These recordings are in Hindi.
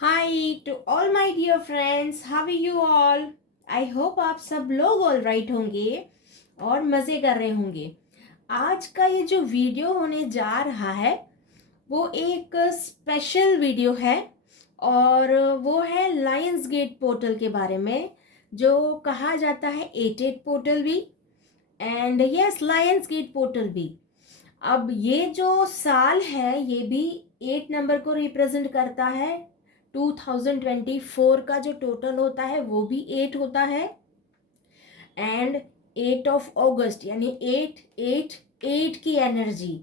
Hi to all my dear friends, how are you all. I hope आप सब लोग ऑल राइट होंगे और मज़े कर रहे होंगे। आज का ये जो वीडियो होने जा रहा है वो एक स्पेशल वीडियो है और वो है लायंस गेट पोर्टल के बारे में, जो कहा जाता है 88 पोर्टल भी and yes lions gate portal भी। अब ये जो साल है ये भी 8 नंबर को रिप्रेजेंट करता है। 2024 का जो टोटल होता है वो भी 8 होता है एंड 8 ऑफ अगस्त यानी 8 की energy.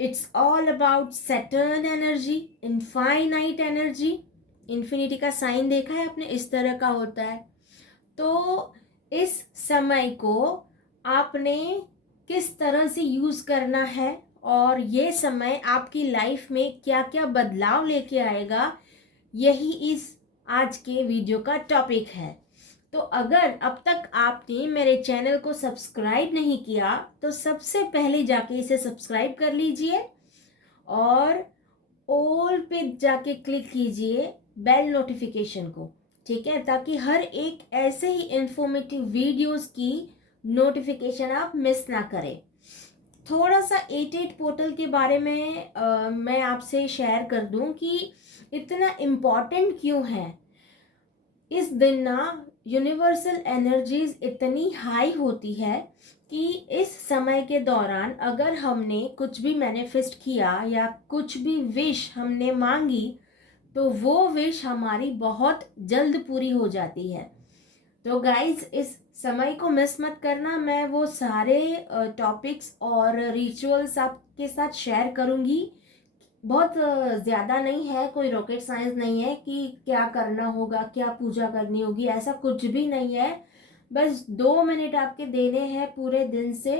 It's all about Saturn energy, infinite energy. Infinity का साइन देखा है आपने, इस तरह का होता है। तो इस समय को आपने किस तरह से यूज़ करना है और ये समय आपकी लाइफ में क्या क्या बदलाव लेके आएगा, यही इस आज के वीडियो का टॉपिक है। तो अगर अब तक आपने मेरे चैनल को सब्सक्राइब नहीं किया तो सबसे पहले जाके इसे सब्सक्राइब कर लीजिए और ऑल पे जाके क्लिक कीजिए बेल नोटिफिकेशन को, ठीक है, ताकि हर एक ऐसे ही इंफॉर्मेटिव वीडियोस की नोटिफिकेशन आप मिस ना करें। थोड़ा सा 88 पोर्टल के बारे में मैं आपसे शेयर कर दूं कि इतना इम्पॉर्टेंट क्यों है। इस दिन ना यूनिवर्सल एनर्जीज इतनी हाई होती है कि इस समय के दौरान अगर हमने कुछ भी मैनिफेस्ट किया या कुछ भी विश हमने मांगी तो वो विश हमारी बहुत जल्द पूरी हो जाती है। तो गाइज इस समय को मिस मत करना। मैं वो सारे टॉपिक्स और रिचुअल्स आपके साथ शेयर करूँगी। बहुत ज़्यादा नहीं है, कोई रॉकेट साइंस नहीं है कि क्या करना होगा, क्या पूजा करनी होगी, ऐसा कुछ भी नहीं है। बस 2 मिनट आपके देने हैं पूरे दिन से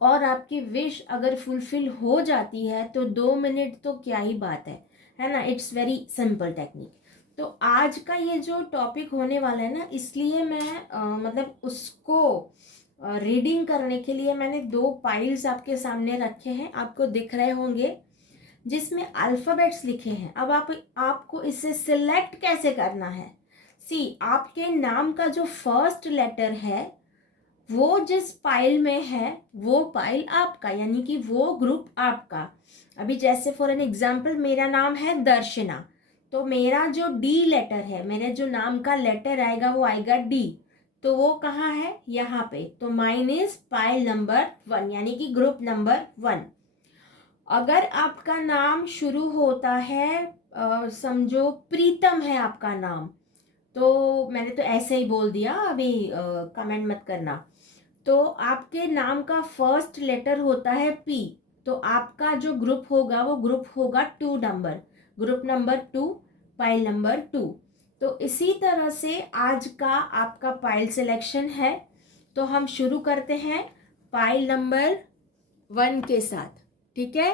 और आपकी विश अगर फुलफिल हो जाती है तो 2 मिनट तो क्या ही बात है ना। It's very simple technique. तो आज का ये जो टॉपिक होने वाला है ना, इसलिए मैं मतलब उसको रीडिंग करने के लिए मैंने 2 पाइल्स आपके सामने रखे हैं, आपको दिख रहे होंगे, जिसमें अल्फ़ाबेट्स लिखे हैं। अब आपको इसे सिलेक्ट कैसे करना है। सी, आपके नाम का जो फर्स्ट लेटर है वो जिस पाइल में है वो पाइल आपका, यानी कि वो ग्रुप आपका। अभी जैसे फॉर एन एग्जांपल मेरा नाम है दर्शना, तो मेरा जो डी लेटर है, मेरे जो नाम का लेटर आएगा वो आएगा डी, तो वो कहाँ है, यहाँ पे। तो माइन इज पाइल नंबर 1 यानी कि ग्रुप नंबर 1। अगर आपका नाम शुरू होता है समझो प्रीतम है आपका नाम, तो मैंने तो ऐसे ही बोल दिया, अभी कमेंट मत करना। तो आपके नाम का फर्स्ट लेटर होता है पी, तो आपका जो ग्रुप होगा वो ग्रुप होगा 2 number, group number 2, pile number 2। तो इसी तरह से आज का आपका पाइल सिलेक्शन है। तो हम शुरू करते हैं पाइल नंबर 1 के साथ, ठीक है।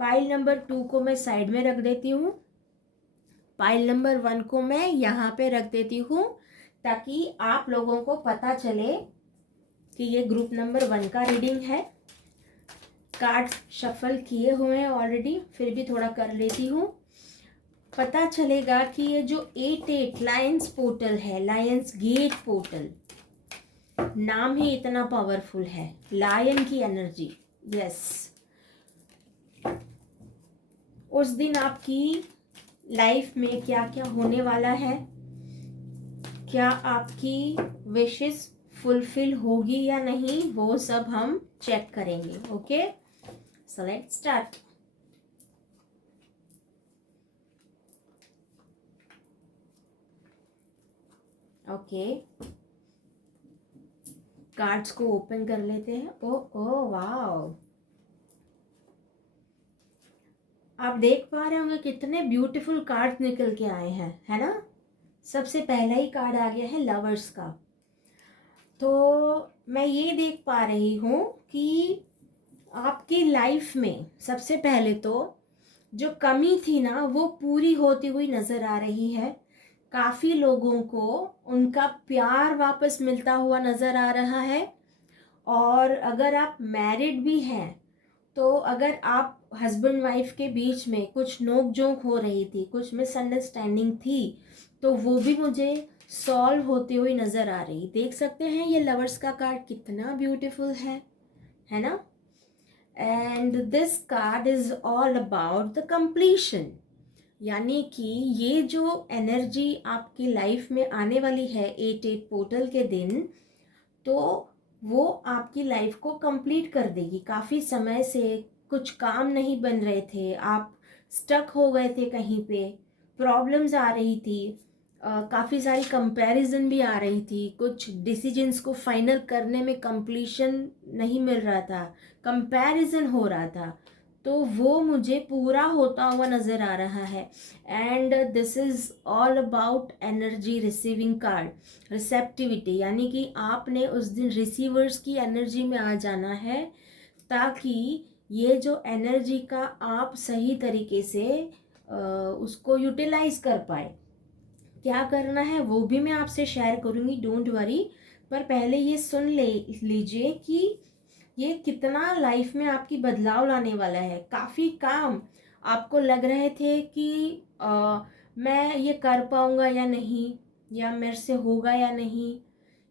पाइल नंबर 2 को मैं साइड में रख देती हूँ, पाइल नंबर 1 को मैं यहाँ पे रख देती हूँ, ताकि आप लोगों को पता चले कि ये ग्रुप नंबर 1 का रीडिंग है। कार्ड्स शफल किए हुए हैं ऑलरेडी, फिर भी थोड़ा कर लेती हूँ, पता चलेगा कि ये जो 88 लायंस पोर्टल है, लायंस गेट पोर्टल, नाम ही इतना पावरफुल है, लायन की एनर्जी। यस, उस दिन आपकी लाइफ में क्या क्या होने वाला है, क्या आपकी विशेस फुलफिल होगी या नहीं, वो सब हम चेक करेंगे। Okay, so let's start. Okay, cards को ओपन कर लेते हैं। ओ ओ वाओ, आप देख पा रहे होंगे कितने ब्यूटीफुल कार्ड्स निकल के आए हैं, है ना। सबसे पहला ही कार्ड आ गया है लवर्स का। तो मैं ये देख पा रही हूँ कि आपकी लाइफ में सबसे पहले तो जो कमी थी ना वो पूरी होती हुई नज़र आ रही है। काफ़ी लोगों को उनका प्यार वापस मिलता हुआ नज़र आ रहा है। और अगर आप मैरिड भी हैं तो अगर आप हस्बैंड वाइफ के बीच में कुछ नोक झोंक हो रही थी, कुछ मिसअंडरस्टैंडिंग थी, तो वो भी मुझे सॉल्व होते हुए नज़र आ रही। देख सकते हैं ये लवर्स का कार्ड कितना ब्यूटीफुल है ना। And this card is all about the completion, यानी कि ये जो एनर्जी आपकी लाइफ में आने वाली है 8/8 पोर्टल के दिन, तो वो आपकी लाइफ को कंप्लीट कर देगी। काफ़ी समय से कुछ काम नहीं बन रहे थे, आप स्टक हो गए थे कहीं पे, प्रॉब्लम्स आ रही थी, काफ़ी सारी कंपैरिजन भी आ रही थी, कुछ डिसीजंस को फाइनल करने में कंप्लीशन नहीं मिल रहा था, कंपैरिजन हो रहा था, तो वो मुझे पूरा होता हुआ नज़र आ रहा है। And this is all about energy receiving card, receptivity, यानी कि आपने उस दिन रिसीवर्स की एनर्जी में आ जाना है, ताकि ये जो एनर्जी का आप सही तरीके से उसको यूटिलाइज कर पाए। क्या करना है वो भी मैं आपसे शेयर करूँगी, डोंट वरी। पर पहले ये सुन लीजिए कि ये कितना लाइफ में आपकी बदलाव लाने वाला है। काफ़ी काम आपको लग रहे थे कि मैं ये कर पाऊँगा या नहीं, या मेरे से होगा या नहीं,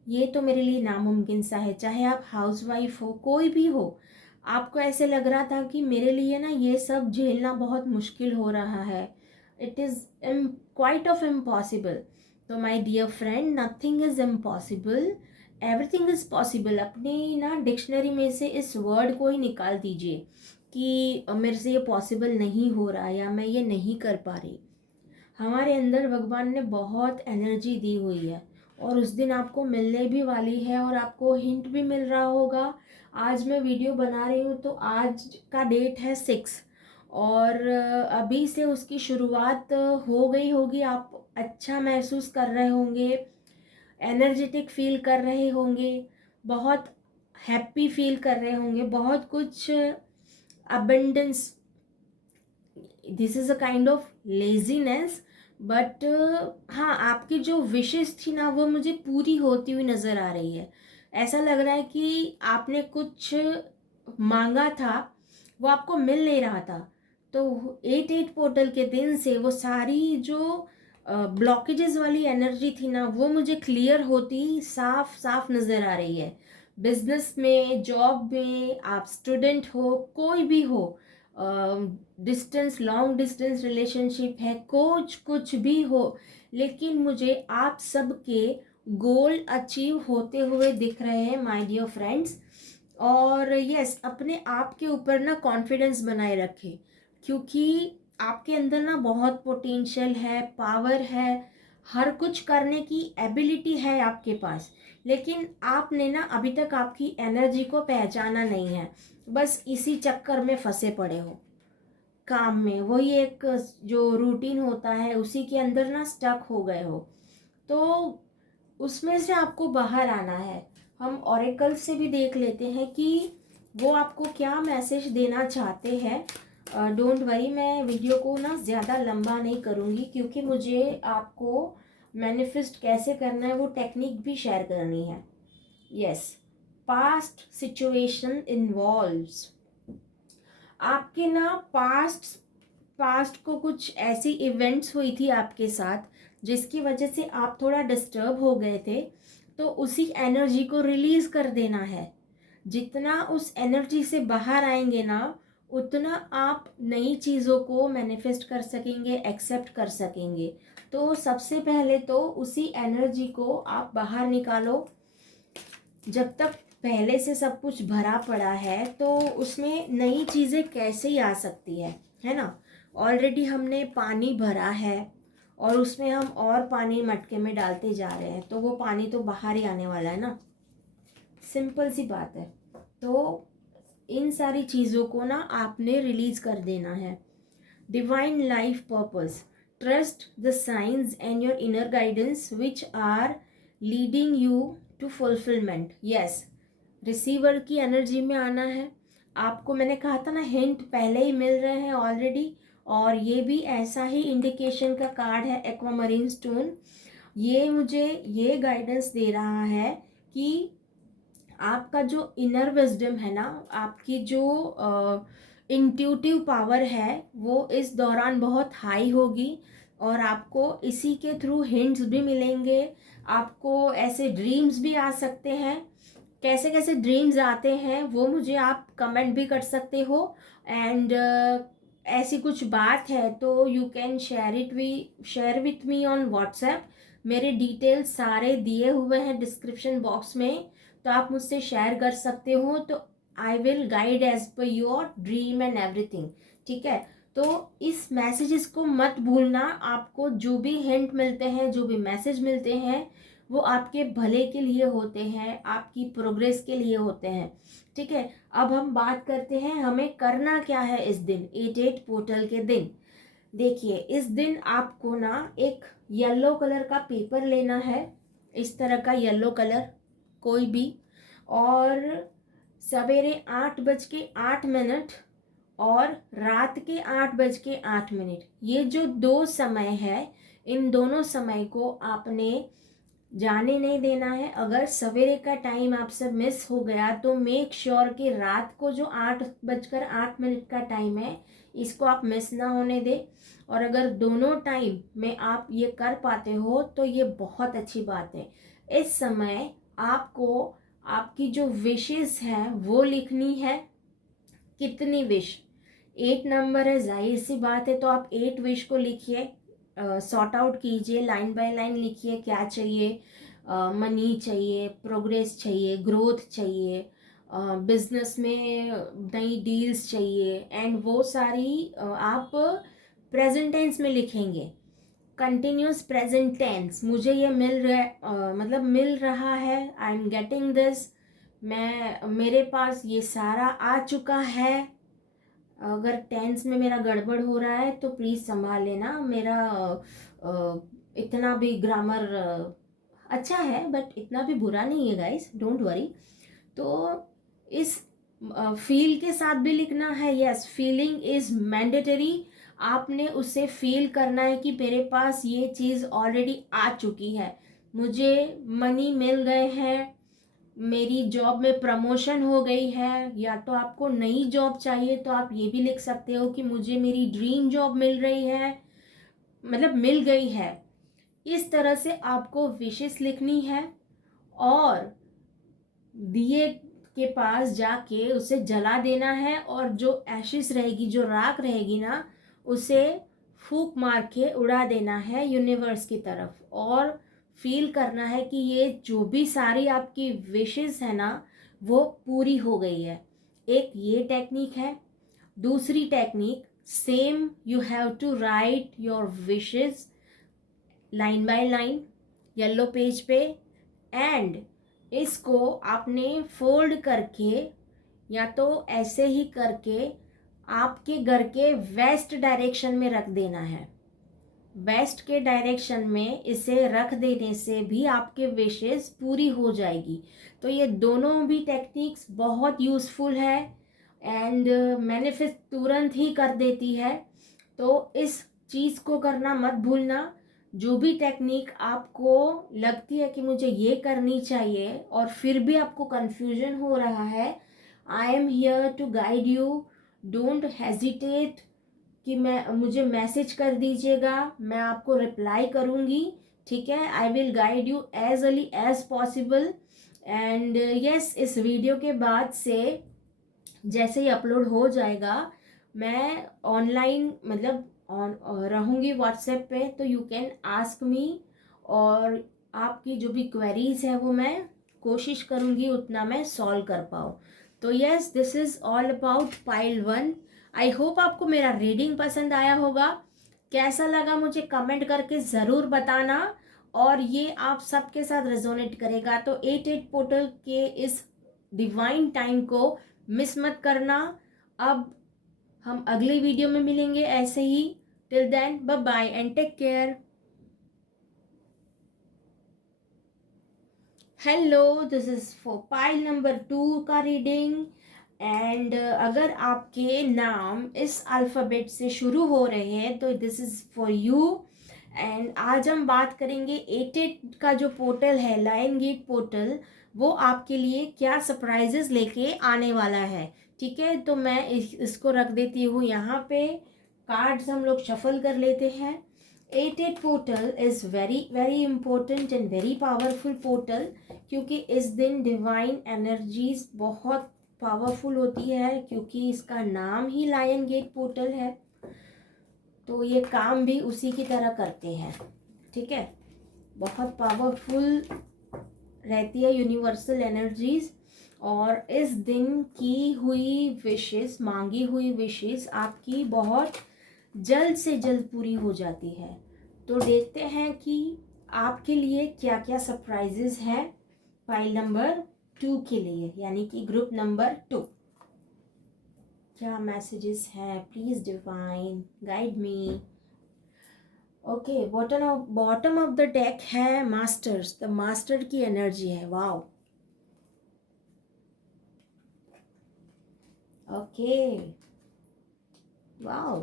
ये तो मेरे लिए नामुमकिन सा है। चाहे आप हाउसवाइफ हो, कोई भी हो, आपको ऐसे लग रहा था कि मेरे लिए ना ये सब झेलना बहुत मुश्किल हो रहा है, it is quite of impossible. तो my dear friend, nothing is impossible, everything is possible. अपनी ना डिक्शनरी में से इस वर्ड को ही निकाल दीजिए कि मेरे से ये पॉसिबल नहीं हो रहा या मैं ये नहीं कर पा रही। हमारे अंदर भगवान ने बहुत एनर्जी दी हुई है और उस दिन आपको मिलने भी वाली है, और आपको हिंट भी मिल रहा होगा। आज मैं वीडियो बना रही हूँ तो आज का डेट है 6, और अभी से उसकी शुरुआत हो गई होगी। आप अच्छा महसूस कर रहे होंगे, एनर्जेटिक फील कर रहे होंगे, बहुत हैप्पी फील कर रहे होंगे, बहुत कुछ abundance. This is a kind of laziness, but हाँ, आपकी जो विशेस थी ना वो मुझे पूरी होती हुई नज़र आ रही है। ऐसा लग रहा है कि आपने कुछ मांगा था, वो आपको मिल नहीं रहा था। तो 8/8 पोर्टल के दिन से वो सारी जो ब्लॉकेजेस वाली एनर्जी थी ना, वो मुझे क्लियर होती साफ साफ नज़र आ रही है। बिजनेस में, जॉब में, आप स्टूडेंट हो, कोई भी हो, डिस्टेंस, लॉन्ग डिस्टेंस रिलेशनशिप है, कुछ भी हो, लेकिन मुझे आप सबके गोल अचीव होते हुए दिख रहे हैं माय डियर फ्रेंड्स। और यस, अपने आप के ऊपर ना कॉन्फिडेंस बनाए रखें, क्योंकि आपके अंदर ना बहुत पोटेंशियल है, पावर है, हर कुछ करने की एबिलिटी है आपके पास। लेकिन आपने ना अभी तक आपकी एनर्जी को पहचाना नहीं है, बस इसी चक्कर में फंसे पड़े हो, काम में, वही एक जो रूटीन होता है उसी के अंदर ना स्टक हो गए हो। तो उसमें से आपको बाहर आना है। हम ऑरेकल से भी देख लेते हैं कि वो आपको क्या मैसेज देना चाहते हैं। डोंट वरी, मैं वीडियो को ना ज़्यादा लंबा नहीं करूँगी, क्योंकि मुझे आपको मैनिफेस्ट कैसे करना है वो टेक्निक भी शेयर करनी है। यस, पास्ट सिचुएशन इन्वॉल्व्स, आपके ना पास्ट को कुछ ऐसी इवेंट्स हुई थी आपके साथ जिसकी वजह से आप थोड़ा डिस्टर्ब हो गए थे, तो उसी एनर्जी को रिलीज कर देना है। जितना उस एनर्जी से बाहर आएंगे ना, उतना आप नई चीज़ों को मैनिफेस्ट कर सकेंगे, एक्सेप्ट कर सकेंगे। तो सबसे पहले तो उसी एनर्जी को आप बाहर निकालो। जब तक पहले से सब कुछ भरा पड़ा है तो उसमें नई चीज़ें कैसे ही आ सकती है ना। ऑलरेडी हमने पानी भरा है और उसमें हम और पानी मटके में डालते जा रहे हैं, तो वो पानी तो बाहर ही आने वाला है ना, सिंपल सी बात है। तो इन सारी चीज़ों को ना आपने रिलीज कर देना है। Divine life purpose, trust the science and your inner guidance which are leading you to fulfilment. Yes, receiver की एनर्जी में आना है आपको। मैंने कहा था ना, हिंट पहले ही मिल रहे हैं ऑलरेडी, और ये भी ऐसा ही इंडिकेशन का कार्ड है, एक्वामरीन स्टोन। ये मुझे ये गाइडेंस दे रहा है कि आपका जो इनर विजडम है ना, आपकी जो इंट्यूटिव पावर है, वो इस दौरान बहुत हाई होगी और आपको इसी के थ्रू हिंट्स भी मिलेंगे। आपको ऐसे ड्रीम्स भी आ सकते हैं। कैसे कैसे ड्रीम्स आते हैं वो मुझे आप कमेंट भी कर सकते हो। एंड ऐसी कुछ बात है तो you can share with me on WhatsApp. मेरे डिटेल्स सारे दिए हुए हैं डिस्क्रिप्शन बॉक्स में, तो आप मुझसे शेयर कर सकते हो। तो I will guide as per your dream and everything. ठीक है, तो इस मैसेजेस को मत भूलना। आपको जो भी हिंट मिलते हैं, जो भी मैसेज मिलते हैं, वो आपके भले के लिए होते हैं, आपकी प्रोग्रेस के लिए होते हैं। ठीक है, अब हम बात करते हैं हमें करना क्या है इस दिन, 88 पोर्टल के दिन। देखिए, इस दिन आपको ना एक येलो कलर का पेपर लेना है, इस तरह का येलो कलर कोई भी, और सवेरे 8:08 और रात के 8:08, ये जो 2 समय है, इन दोनों समय को आपने जाने नहीं देना है। अगर सवेरे का टाइम आपसे मिस हो गया तो मेक श्योर कि रात को जो 8:08 का टाइम है, इसको आप मिस ना होने दें। और अगर दोनों टाइम में आप ये कर पाते हो तो ये बहुत अच्छी बात है। इस समय आपको आपकी जो विशेस हैं वो लिखनी है। कितनी विश, 8 नंबर है, जाहिर सी बात है, तो आप 8 विश को लिखिए, सॉर्ट आउट कीजिए, लाइन बाय लाइन लिखिए क्या चाहिए। मनी चाहिए, प्रोग्रेस चाहिए, ग्रोथ चाहिए, बिजनेस में नई डील्स चाहिए, एंड वो सारी आप प्रेजेंट टेंस में लिखेंगे। कंटिन्यूस प्रेजेंट टेंस, मुझे ये मिल रहा मतलब मिल रहा है, आई एम गेटिंग दिस, मेरे पास ये सारा आ चुका है। अगर टेंस में मेरा गड़बड़ हो रहा है तो प्लीज़ संभाल लेना। मेरा इतना भी ग्रामर अच्छा है बट इतना भी बुरा नहीं है गाइस, डोंट वरी। तो इस फील के साथ भी लिखना है। Yes, feeling is mandatory. आपने उसे फील करना है कि मेरे पास ये चीज़ ऑलरेडी आ चुकी है, मुझे मनी मिल गए हैं, मेरी जॉब में प्रमोशन हो गई है। या तो आपको नई जॉब चाहिए तो आप ये भी लिख सकते हो कि मुझे मेरी ड्रीम जॉब मिल रही है, मतलब मिल गई है। इस तरह से आपको विशेस लिखनी है और दिए के पास जाके उसे जला देना है, और जो एशिस रहेगी, जो राख रहेगी ना, उसे फूंक मार के उड़ा देना है यूनिवर्स की तरफ, और फील करना है कि ये जो भी सारी आपकी विशेस है ना, वो पूरी हो गई है। एक ये टेक्निक है। दूसरी technique, same, you have to write your wishes line by line yellow page पे, एंड इसको आपने फोल्ड करके या तो ऐसे ही करके आपके घर के वेस्ट डायरेक्शन में रख देना है। वेस्ट के डायरेक्शन में इसे रख देने से भी आपके विशेस पूरी हो जाएगी। तो ये दोनों भी टेक्निक्स बहुत यूज़फुल है एंड मैनिफेस्ट तुरंत ही कर देती है। तो इस चीज़ को करना मत भूलना। जो भी टेक्निक आपको लगती है कि मुझे ये करनी चाहिए और फिर भी आपको कंफ्यूजन हो रहा है, I am here to guide you. Don't hesitate कि मुझे मैसेज कर दीजिएगा, मैं आपको रिप्लाई करूँगी। ठीक है, I will guide you as early as possible. And yes, इस वीडियो के बाद से जैसे ही अपलोड हो जाएगा, मैं ऑनलाइन मतलब ऑन रहूँगी व्हाट्सएप पे, तो यू कैन आस्क मी, और आपकी जो भी क्वेरीज है वो मैं कोशिश करूँगी उतना मैं सॉल्व कर पाऊँ। तो yes, this is all about pile 1। I hope आपको मेरा रीडिंग पसंद आया होगा। कैसा लगा मुझे कमेंट करके ज़रूर बताना, और ये आप सबके साथ रेजोनेट करेगा। तो 88 पोर्टल के इस डिवाइन टाइम को मिस मत करना। अब हम अगली वीडियो में मिलेंगे ऐसे ही। Till then, bye bye and take care. Hello, this is for pile number 2 का रीडिंग। एंड अगर आपके नाम इस अल्फ़ाबेट से शुरू हो रहे हैं तो this is for you. And आज हम बात करेंगे 88 का जो पोर्टल है, लायन गेट पोर्टल, वो आपके लिए क्या सरप्राइजेस लेके आने वाला है। ठीक है, तो मैं इसको रख देती हूँ यहाँ पे। कार्ड्स हम लोग शफल कर लेते हैं। 8-8 portal is very very important and very powerful portal, क्योंकि इस दिन डिवाइन एनर्जीज बहुत पावरफुल होती है, क्योंकि इसका नाम ही लायन गेट पोर्टल है। तो ये काम भी उसी की तरह करते हैं। ठीक है, बहुत पावरफुल रहती है यूनिवर्सल एनर्जीज। और इस दिन की हुई विशेस, मांगी हुई विशेस आपकी बहुत जल्द से जल्द पूरी हो जाती है। तो देखते हैं कि आपके लिए क्या क्या सरप्राइजेस हैं फाइल नंबर 2 के लिए, यानी कि ग्रुप नंबर 2। क्या मैसेजेस हैं? Please divine guide me. Okay, bottom of the deck है मास्टर्स, द मास्टर की एनर्जी है। Wow, okay, wow,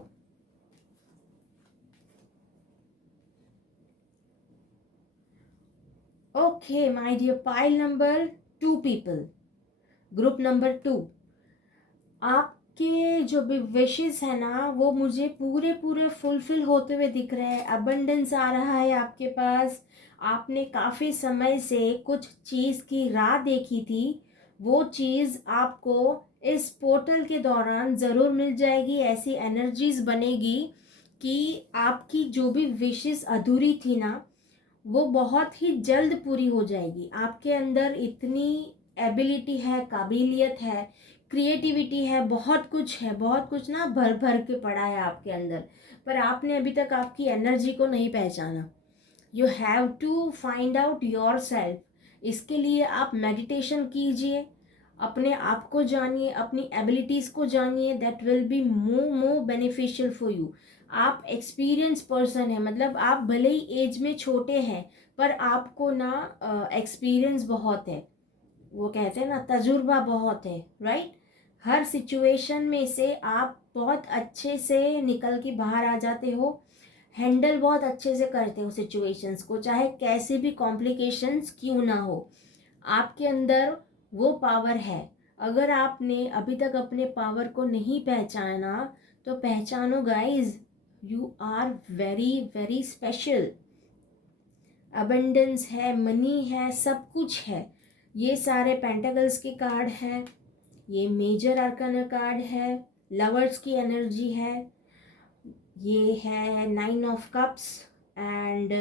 okay my dear, pile number 2 people, group number 2, आपके जो भी विशेस है ना वो मुझे पूरे पूरे फुलफिल होते हुए दिख रहे हैं। अबंडेंस आ रहा है आपके पास। आपने काफ़ी समय से कुछ चीज़ की राह देखी थी, वो चीज़ आपको इस पोर्टल के दौरान ज़रूर मिल जाएगी। ऐसी एनर्जीज बनेगी कि आपकी जो भी विशेस अधूरी थी ना वो बहुत ही जल्द पूरी हो जाएगी। आपके अंदर इतनी एबिलिटी है, काबिलियत है, क्रिएटिविटी है, बहुत कुछ है, बहुत कुछ ना भर भर के पड़ा है आपके अंदर, पर आपने अभी तक आपकी एनर्जी को नहीं पहचाना। You have to find out yourself. इसके लिए आप मेडिटेशन कीजिए, अपने आप को जानिए, अपनी एबिलिटीज़ को जानिए। That will be more beneficial for you. आप एक्सपीरियंस पर्सन है, मतलब आप भले ही एज में छोटे हैं पर आपको ना एक्सपीरियंस बहुत है। वो कहते हैं ना तजुर्बा बहुत है, राइट। हर सिचुएशन में से आप बहुत अच्छे से निकल के बाहर आ जाते हो, हैंडल बहुत अच्छे से करते हो सिचुएशंस को, चाहे कैसे भी कॉम्प्लिकेशंस क्यों ना हो। आपके अंदर वो पावर है। अगर आपने अभी तक अपने पावर को नहीं पहचाना तो पहचानो guys, you are very very special. Abundance है, मनी है, सब कुछ है। ये सारे पेंटाकल्स के कार्ड है, ये मेजर आर्काना कार्ड है, लवर्स की एनर्जी है, ये है 9 of cups and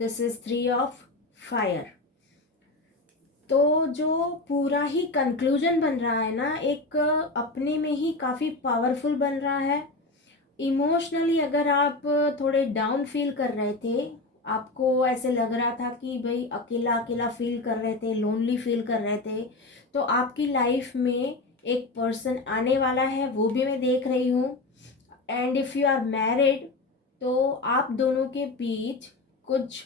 this is 3 of fire. तो जो पूरा ही कंक्लूजन बन रहा है ना, एक अपने में ही काफ़ी पावरफुल बन रहा है। इमोशनली अगर आप थोड़े डाउन फील कर रहे थे, आपको ऐसे लग रहा था कि भाई अकेला अकेला फील कर रहे थे, लोनली फील कर रहे थे, तो आपकी लाइफ में एक पर्सन आने वाला है, वो भी मैं देख रही हूँ। And if you are married तो आप दोनों के बीच कुछ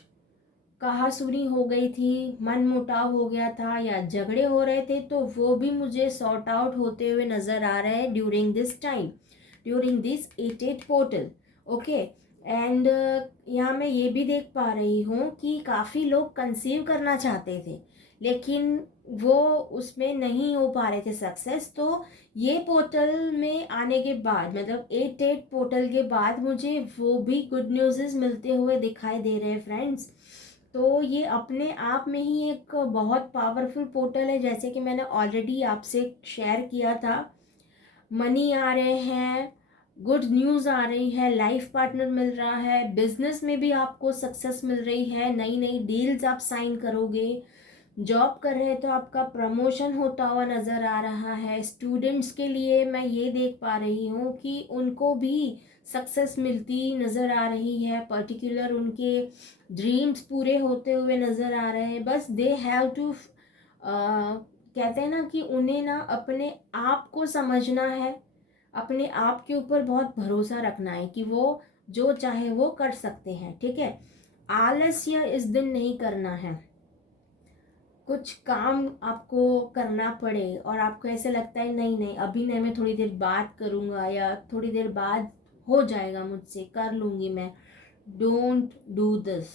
कहासुनी हो गई थी, मन मुटाव हो गया था या झगड़े हो रहे थे, तो वो भी मुझे सॉर्ट आउट होते हुए नज़र आ रहे हैं during this time, during this 8-8 portal. Okay, and यहाँ मैं ये भी देख पा रही हूँ कि काफ़ी लोग कंसीव करना चाहते थे लेकिन वो उसमें नहीं हो पा रहे थे सक्सेस। तो ये पोर्टल में आने के बाद, मतलब 8-8 पोर्टल के बाद मुझे वो भी गुड न्यूज़ मिलते हुए दिखाई दे रहे हैं फ्रेंड्स। तो ये अपने आप में ही एक बहुत पावरफुल पोर्टल है, जैसे कि मैंने ऑलरेडी आपसे शेयर किया था। मनी आ रहे हैं, गुड न्यूज़ आ रही है, लाइफ पार्टनर मिल रहा है, बिजनेस में भी आपको सक्सेस मिल रही है, नई नई डील्स आप साइन करोगे, जॉब कर रहे हैं तो आपका प्रमोशन होता हुआ नज़र आ रहा है। स्टूडेंट्स के लिए मैं ये देख पा रही हूँ कि उनको भी सक्सेस मिलती नज़र आ रही है, पर्टिकुलर उनके ड्रीम्स पूरे होते हुए नज़र आ रहे हैं। बस दे हैव टू, कहते हैं ना कि उन्हें ना अपने आप को समझना है, अपने आप के ऊपर बहुत भरोसा रखना है कि वो जो चाहे वो कर सकते हैं। ठीक है, आलस्य इस दिन नहीं करना है। कुछ काम आपको करना पड़े और आपको ऐसे लगता है नहीं नहीं अभी नहीं, मैं थोड़ी देर बाद करूँगा या थोड़ी देर बाद हो जाएगा, मुझसे कर लूँगी मैं, don't do this,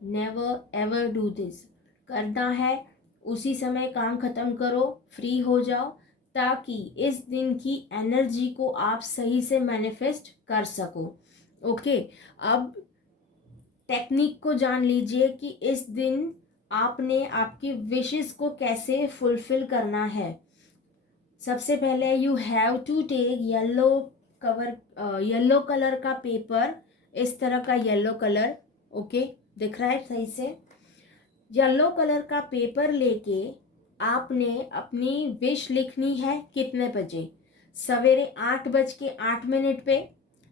never ever do this. करना है उसी समय काम ख़त्म करो, फ्री हो जाओ, ताकि इस दिन की एनर्जी को आप सही से मैनिफेस्ट कर सको। ओके, अब टेक्निक को जान लीजिए कि इस दिन आपने आपकी विशेस को कैसे फुलफिल करना है। सबसे पहले you have to take yellow colour का पेपर, इस तरह का येलो कलर, ओके दिख रहा है सही से। येलो कलर का पेपर लेके आपने अपनी विश लिखनी है। कितने बजे? सवेरे 8:08 पे,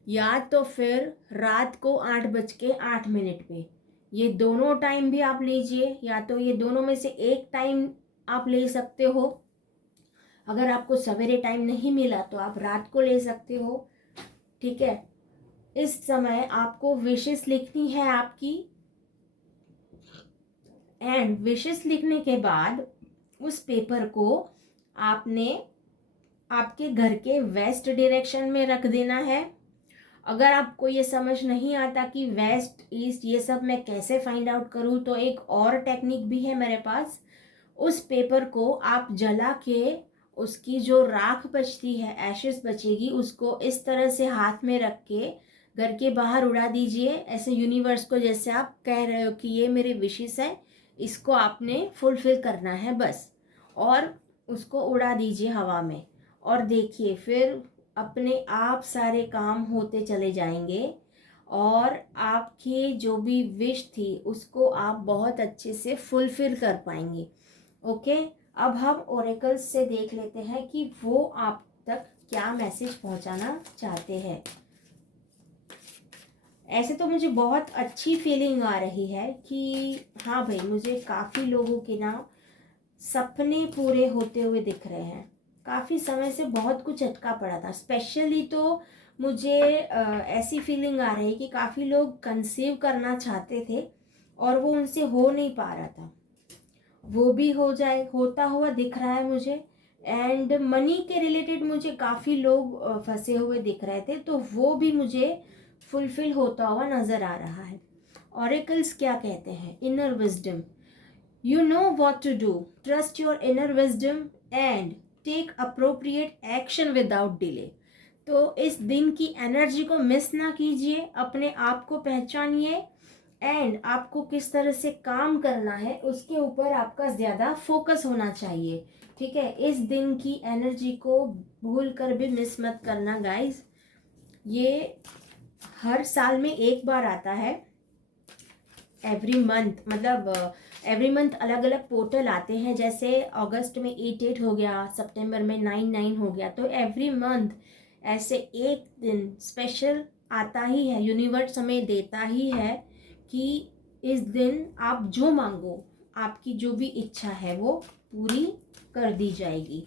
या तो फिर रात को 8:08 पे। ये दोनों टाइम भी आप लीजिए, या तो ये दोनों में से एक टाइम आप ले सकते हो। अगर आपको सवेरे टाइम नहीं मिला तो आप रात को ले सकते हो, ठीक है। इस समय आपको विशेस लिखनी है आपकी, एंड विशेस लिखने के बाद उस पेपर को आपने आपके घर के वेस्ट डायरेक्शन में रख देना है। अगर आपको ये समझ नहीं आता कि वेस्ट ईस्ट ये सब मैं कैसे फाइंड आउट करूँ, तो एक और टेक्निक भी है मेरे पास। उस पेपर को आप जला के उसकी जो राख बचती है, एशेस बचेगी, उसको इस तरह से हाथ में रख के घर के बाहर उड़ा दीजिए, ऐसे यूनिवर्स को, जैसे आप कह रहे हो कि ये मेरी विशेस है, इसको आपने फुलफिल करना है बस। और उसको उड़ा दीजिए हवा में, और देखिए फिर अपने आप सारे काम होते चले जाएंगे, और आपकी जो भी विश थी उसको आप बहुत अच्छे से फुलफिल कर पाएंगे। ओके, अब हम ओरेकल्स से देख लेते हैं कि वो आप तक क्या मैसेज पहुंचाना चाहते हैं। ऐसे तो मुझे बहुत अच्छी फीलिंग आ रही है कि हाँ भाई, मुझे काफ़ी लोगों के ना सपने पूरे होते हुए दिख रहे हैं। काफ़ी समय से बहुत कुछ अटका पड़ा था। स्पेशली तो मुझे ऐसी फीलिंग आ रही है कि काफ़ी लोग कंसीव करना चाहते थे और वो उनसे हो नहीं पा रहा था, वो भी होता हुआ दिख रहा है मुझे। एंड मनी के रिलेटेड मुझे काफ़ी लोग फंसे हुए दिख रहे थे, तो वो भी मुझे फुलफिल होता हुआ नज़र आ रहा है। ऑरेकल्स क्या कहते हैं? Inner wisdom, you know what to do, trust your inner wisdom and take appropriate action without delay। तो इस दिन की एनर्जी को मिस ना कीजिए, अपने आप को पहचानिए, एंड आपको किस तरह से काम करना है उसके ऊपर आपका ज़्यादा फोकस होना चाहिए, ठीक है। इस दिन की एनर्जी को भूल कर भी मिस मत करना गाइज। ये हर साल में एक बार आता है, एवरी मंथ, मतलब एवरी मंथ अलग अलग पोर्टल आते हैं। जैसे अगस्त में 8/8 हो गया, सितंबर में 9/9 हो गया, तो एवरी मंथ ऐसे एक दिन स्पेशल आता ही है, यूनिवर्स हमें देता ही है कि इस दिन आप जो मांगो, आपकी जो भी इच्छा है वो पूरी कर दी जाएगी।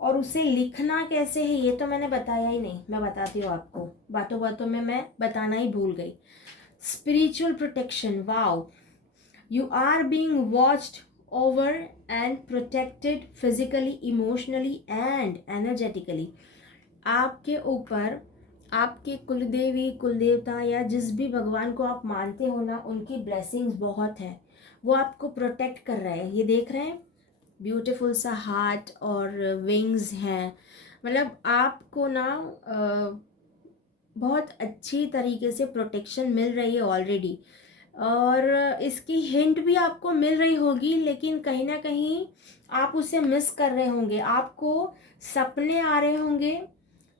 और उसे लिखना कैसे है ये तो मैंने बताया ही नहीं, मैं बताती हूँ आपको, बातों बातों में मैं बताना ही भूल गई। Spiritual protection, wow, you are being watched over and protected physically, emotionally and energetically। आपके ऊपर आपके कुलदेवी कुलदेवता या जिस भी भगवान को आप मानते हो ना, उनकी ब्लेसिंग्स बहुत है, वो आपको प्रोटेक्ट कर रहे हैं। ये देख रहे हैं ब्यूटीफुल सा हार्ट और विंग्स हैं, मतलब आपको ना बहुत अच्छी तरीके से प्रोटेक्शन मिल रही है ऑलरेडी। और इसकी हिंट भी आपको मिल रही होगी, लेकिन कहीं ना कहीं आप उसे मिस कर रहे होंगे। आपको सपने आ रहे होंगे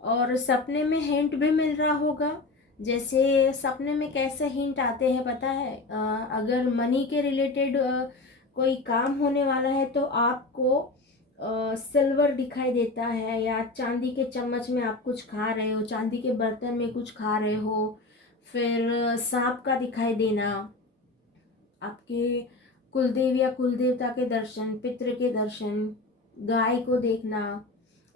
और सपने में हिंट भी मिल रहा होगा। जैसे सपने में कैसे हिंट आते हैं पता है? अगर मनी के रिलेटेड कोई काम होने वाला है तो आपको सिल्वर दिखाई देता है, या चांदी के चम्मच में आप कुछ खा रहे हो, चांदी के बर्तन में कुछ खा रहे हो। फिर सांप का दिखाई देना, आपके कुलदेव या कुलदेवता के दर्शन, पितृ के दर्शन, गाय को देखना,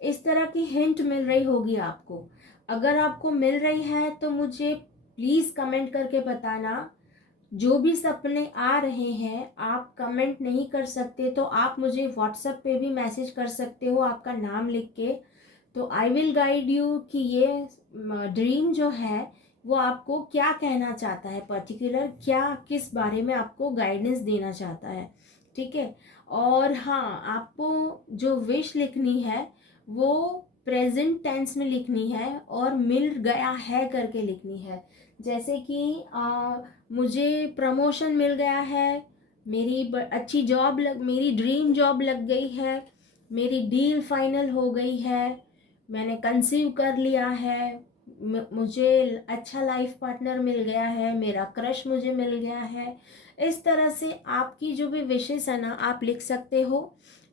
इस तरह की हिंट मिल रही होगी आपको। अगर आपको मिल रही है तो मुझे प्लीज़ कमेंट करके बताना। जो भी सपने आ रहे हैं, आप कमेंट नहीं कर सकते तो आप मुझे व्हाट्सएप पे भी मैसेज कर सकते हो आपका नाम लिख के, तो आई विल गाइड यू कि ये ड्रीम जो है वो आपको क्या कहना चाहता है, पर्टिकुलर क्या किस बारे में आपको गाइडेंस देना चाहता है, ठीक है। और हाँ, आपको जो विश लिखनी है वो प्रेजेंट टेंस में लिखनी है और मिल गया है करके लिखनी है। जैसे कि मुझे प्रमोशन मिल गया है, अच्छी जॉब मेरी ड्रीम जॉब लग गई है, मेरी डील फाइनल हो गई है, मैंने कंसीव कर लिया है, मुझे अच्छा लाइफ पार्टनर मिल गया है, मेरा क्रश मुझे मिल गया है। इस तरह से आपकी जो भी विशेस है ना आप लिख सकते हो।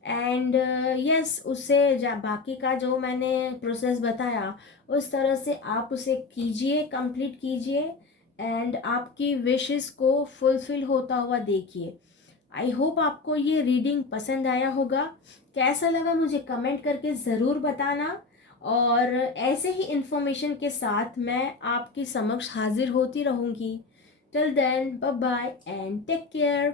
एंड यस, उससे बाकी का जो मैंने प्रोसेस बताया उस तरह से आप उसे कीजिए, कंप्लीट कीजिए एंड आपकी विशेस को फुलफिल होता हुआ देखिए। आई होप आपको ये रीडिंग पसंद आया होगा। कैसा लगा मुझे कमेंट करके ज़रूर बताना। और ऐसे ही इन्फॉर्मेशन के साथ मैं आपकी समक्ष हाजिर होती रहूँगी। Till then, bye bye and take care.